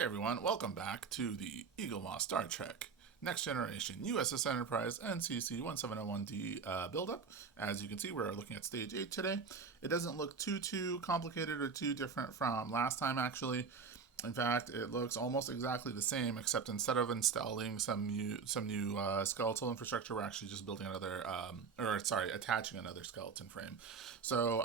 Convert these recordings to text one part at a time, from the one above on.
Hey everyone, welcome back to the Eaglemoss Star Trek Next Generation USS Enterprise NCC-1701-D buildup. As you can see, we're looking at Stage 8 today. It doesn't look too complicated or too different from last time, actually. In fact, it looks almost exactly the same, except instead of installing some new skeletal infrastructure, we're actually just building another, attaching another skeleton frame. So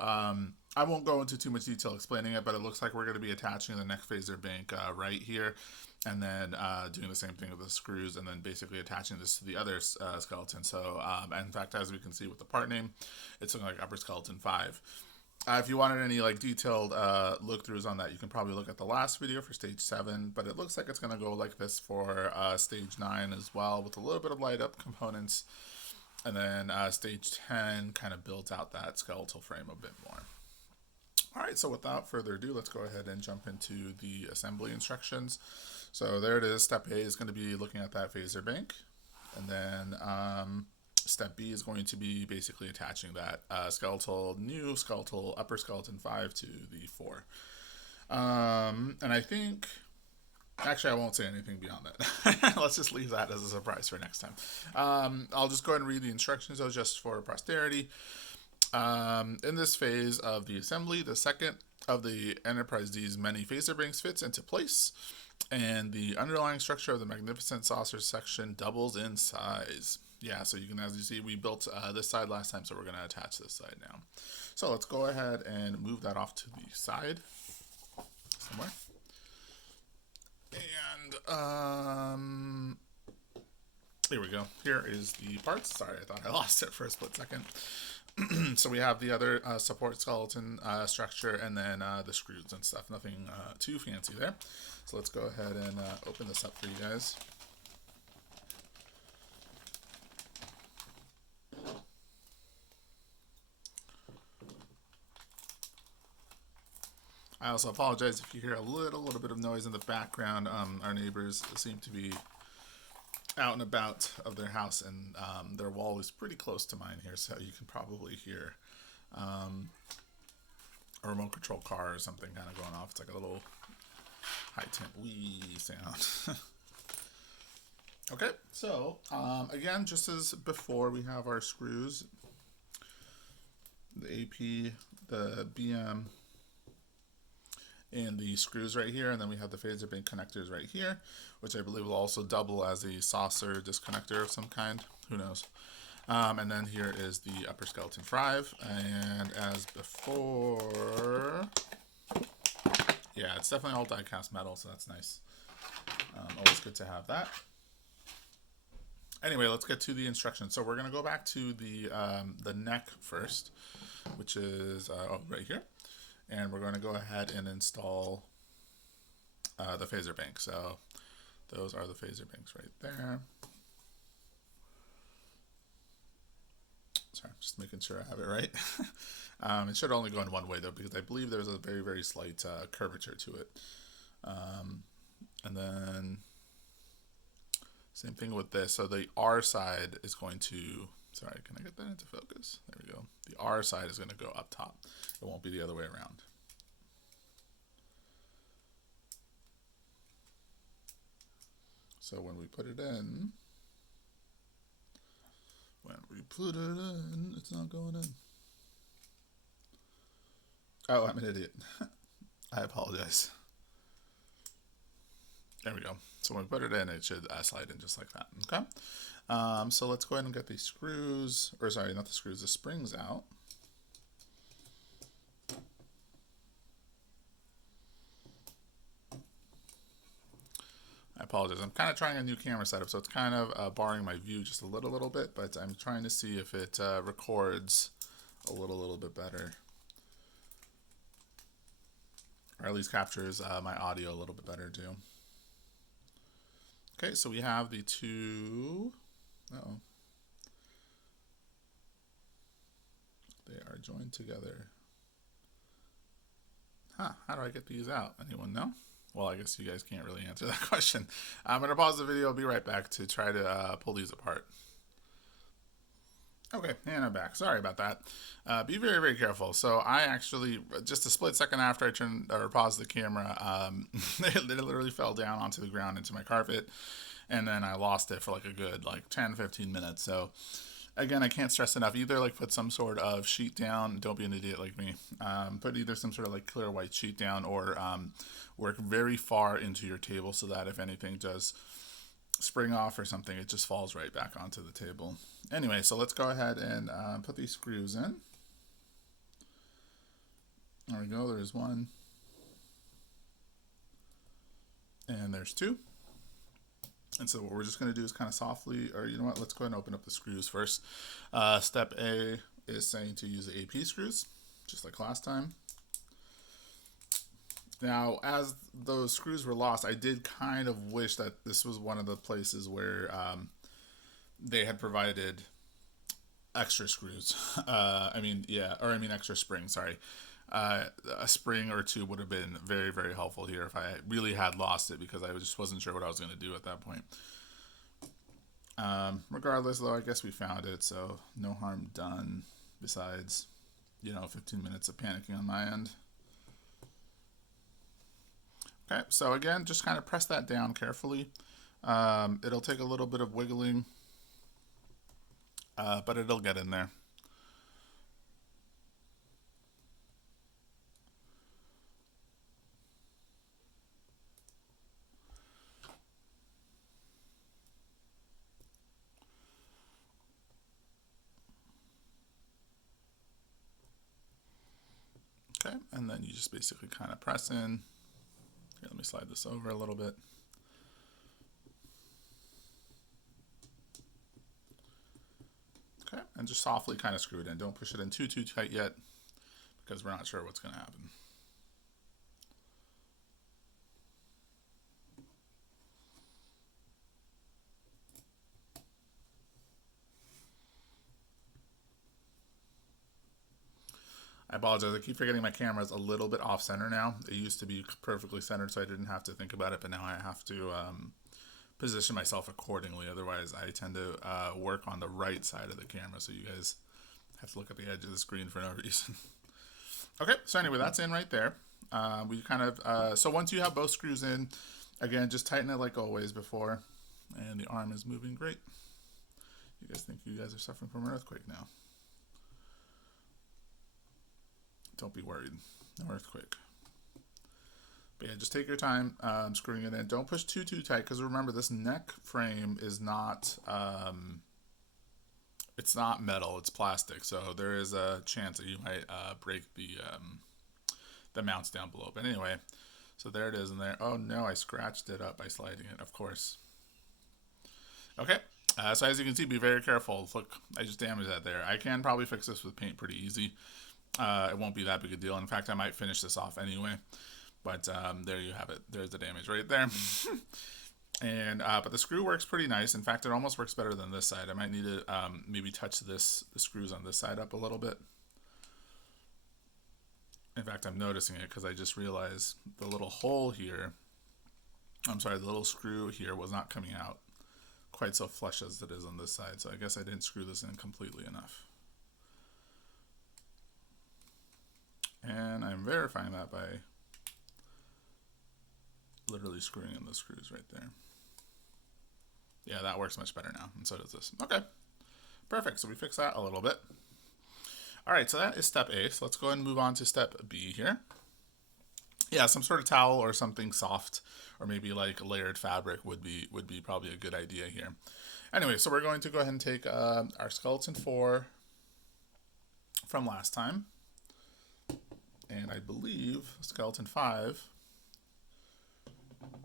I won't go into too much detail explaining it, but it looks like we're going to be attaching the neck phaser bank right here, and then doing the same thing with the screws, and then basically attaching this to the other skeleton. So, in fact, as we can see with the part name, it's looking like Upper Skeleton 5. If you wanted any detailed look-throughs on that, you can probably look at the last video for Stage 7, but it looks like it's going to go like this for Stage 9 as well, with a little bit of light-up components, and then Stage 10 kind of builds out that skeletal frame a bit more. Alright, so without further ado, let's go ahead and jump into the assembly instructions. So there it is. Step A is going to be looking at that phaser bank, and then Step B is going to be basically attaching that new skeletal Upper Skeleton 5 to the 4. And I think, actually I won't say anything beyond that. Let's just leave that as a surprise for next time. I'll just go ahead and read the instructions, though, just for posterity. In this phase of the assembly, the second of the Enterprise D's many phaser banks fits into place, and the underlying structure of the Magnificent Saucer section doubles in size. Yeah, so you can, as you see, we built this side last time, so we're going to attach this side now. So let's go ahead and move that off to the side somewhere. And here we go. Here is the parts. Sorry, I thought I lost it for a split second. So we have the other support skeleton structure, and then the screws and stuff. Nothing too fancy there. So let's go ahead and open this up for you guys. I also apologize if you hear a little bit of noise in the background. Our neighbors seem to be out and about of their house, and their wall is pretty close to mine here, so you can probably hear a remote control car or something kind of going off. It's like a little high temp wee sound. Okay, so again, just as before, we have our screws, the AP, the BM, and the screws right here, and then we have the phaser bank connectors right here, which I believe will also double as a saucer disconnector of some kind. Who knows? And then here is the Upper Skeleton 5, and as before, yeah, it's definitely all die-cast metal, so that's nice. Always good to have that. Anyway, let's get to the instructions. So we're going to go back to the neck first, which is right here. And we're going to go ahead and install the phaser bank. So those are the phaser banks right there. Sorry, just making sure I have it right. It should only go in one way, though, because I believe there's a very slight curvature to it. And then same thing with this. So the R side is going to, sorry, can I get that into focus? There we go. The R side is going to go up top. It won't be the other way around. So when we put it in, it's not going in. Oh, I'm an idiot. I apologize. There we go. So when we put it in, it should slide in just like that. Okay. So let's go ahead and get the screws, or sorry, not the screws, the springs out. I apologize. I'm kind of trying a new camera setup, so it's kind of barring my view just a little bit, but I'm trying to see if it records a little bit better, or at least captures my audio a little bit better too. Okay, so we have the two. They are joined together. How do I get these out? Anyone know? Well, I guess you guys can't really answer that question. I'm going to pause the video. I'll be right back to try to pull these apart. Okay, and I'm back. Sorry about that. Be very, very careful. So I actually, just a split second after I turned or paused the camera, it literally fell down onto the ground into my carpet, and then I lost it for like a good like 10, 15 minutes. So again, I can't stress enough. Either like put some sort of sheet down. Don't be an idiot like me. Put either some sort of like clear white sheet down, or work very far into your table so that if anything does spring off or something, it just falls right back onto the table. Anyway, so let's go ahead and put these screws in. There we go. There's one. And there's two. And so what we're just going to do is kind of softly, or you know what, let's go ahead and open up the screws first. Step A is saying to use the AP screws, just like last time. Now, as those screws were lost, I did kind of wish that this was one of the places where they had provided extra screws. Extra springs, sorry. A spring or two would have been very, very helpful here if I really had lost it, because I just wasn't sure what I was going to do at that point. Regardless, though, I guess we found it, so no harm done besides, 15 minutes of panicking on my end. Okay, so again, just kind of press that down carefully. It'll take a little bit of wiggling, but it'll get in there. Okay, and then you just basically kind of press in. Here, let me slide this over a little bit. Okay, and just softly kind of screw it in. Don't push it in too tight yet, because we're not sure what's going to happen. I apologize. I keep forgetting my camera's a little bit off center now. It used to be perfectly centered, so I didn't have to think about it, but now I have to position myself accordingly. Otherwise, I tend to work on the right side of the camera, so you guys have to look at the edge of the screen for no reason. Okay, so anyway, that's in right there. We kind of so once you have both screws in, again, just tighten it like always before, and the arm is moving great. You guys think you guys are suffering from an earthquake now? Don't be worried, no earthquake. But yeah, just take your time screwing it in. Don't push too tight, because remember, this neck frame is not it's not metal, it's plastic, so there is a chance that you might break the mounts down below. But anyway, so there it is in there. Oh no, I scratched it up by sliding it, of course. Okay, so as you can see, be very careful. Look, I just damaged that there. I can probably fix this with paint pretty easy. It won't be that big a deal. In fact, I might finish this off anyway. But there you have it. There's the damage right there. And but the screw works pretty nice. In fact, it almost works better than this side. I might need to maybe touch the screws on this side up a little bit. In fact, I'm noticing it because I just realized the little hole here, the little screw here was not coming out quite so flush as it is on this side. So I guess I didn't screw this in completely enough. And I'm verifying that by literally screwing in the screws right there. Yeah, that works much better now, and so does this. Okay, perfect. So we fixed that a little bit. All right, so that is step A. So let's go ahead and move on to step B here. Yeah, some sort of towel or something soft, or maybe like layered fabric would be probably a good idea here. Anyway, so we're going to go ahead and take our skeleton 4 from last time, and I believe skeleton 5,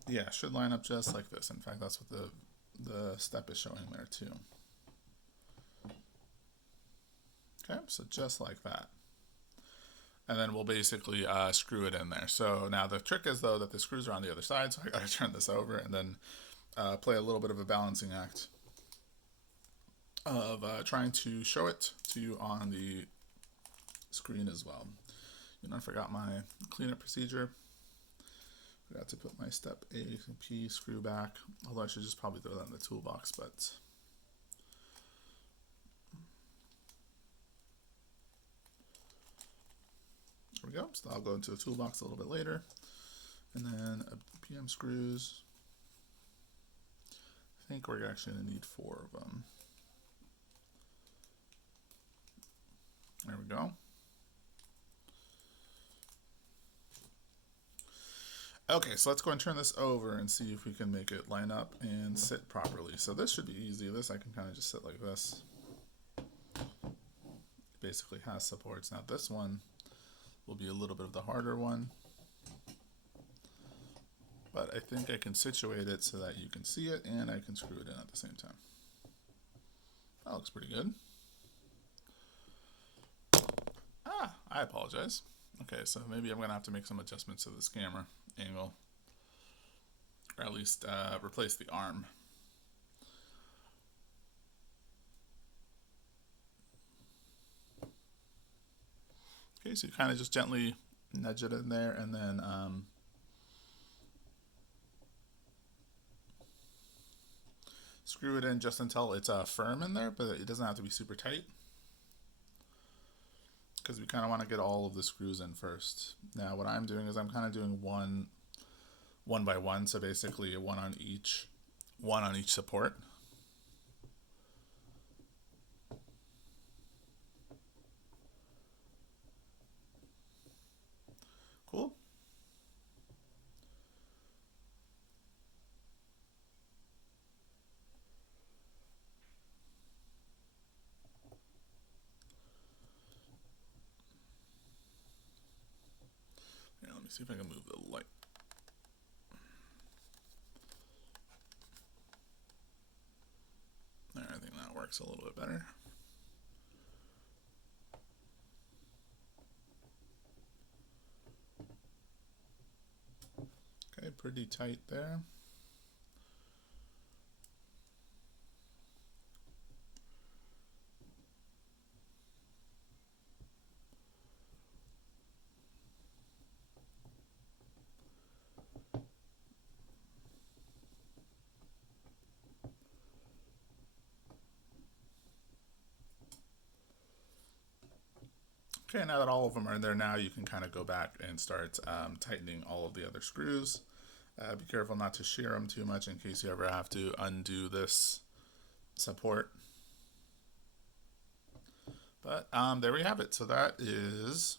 yeah, should line up just like this. In fact, that's what the step is showing there too. Okay, so just like that. And then we'll basically screw it in there. So now the trick is, though, that the screws are on the other side, so I gotta turn this over and then play a little bit of a balancing act of trying to show it to you on the screen as well. I forgot my cleanup procedure. Forgot to put my step A P screw back, although I should just probably throw that in the toolbox, but we go. So I'll go into the toolbox a little bit later. And then PM screws. I think we're actually going to need 4 of them. There we go. Okay, so let's go and turn this over and see if we can make it line up and sit properly. So this should be easy. This I can kind of just sit like this. Basically has supports. Now this one will be a little bit of the harder one. But I think I can situate it so that you can see it and I can screw it in at the same time. That looks pretty good. I apologize. Okay, so maybe I'm going to have to make some adjustments to this camera angle. Or at least replace the arm. Okay, so you kind of just gently nudge it in there and then screw it in just until it's firm in there, but it doesn't have to be super tight. Because we kind of want to get all of the screws in first. Now what I'm doing is I'm kind of doing one by one, so basically one on each support. Cool. Yeah, let me see if I can move the light. There, I think that works a little bit better. Okay, pretty tight there. Okay, now that all of them are in there, now you can kind of go back and start tightening all of the other screws. Be careful not to shear them too much in case you ever have to undo this support. But there we have it. So that is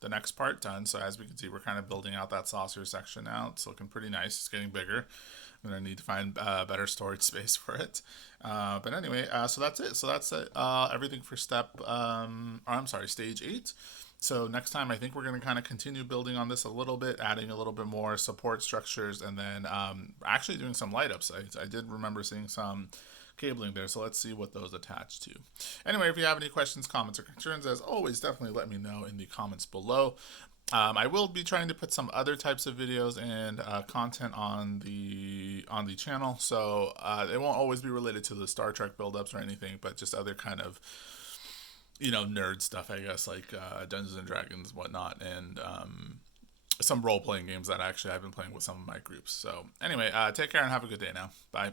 the next part done. So as we can see, we're kind of building out that saucer section now. It's looking pretty nice. It's getting bigger. I'm going to need to find better storage space for it. But anyway, so that's it. So that's it. Everything for stage 8. So next time, I think we're going to kind of continue building on this a little bit, adding a little bit more support structures, and then actually doing some light ups. I did remember seeing some cabling there, so let's see what those attach to. Anyway, if you have any questions, comments, or concerns, as always, definitely let me know in the comments below. I will be trying to put some other types of videos and content on the channel, so it won't always be related to the Star Trek buildups or anything, but just other kind of, you know, nerd stuff, I guess, like Dungeons and Dragons, whatnot, and some role-playing games that actually I've been playing with some of my groups. So anyway, take care and have a good day now. Bye.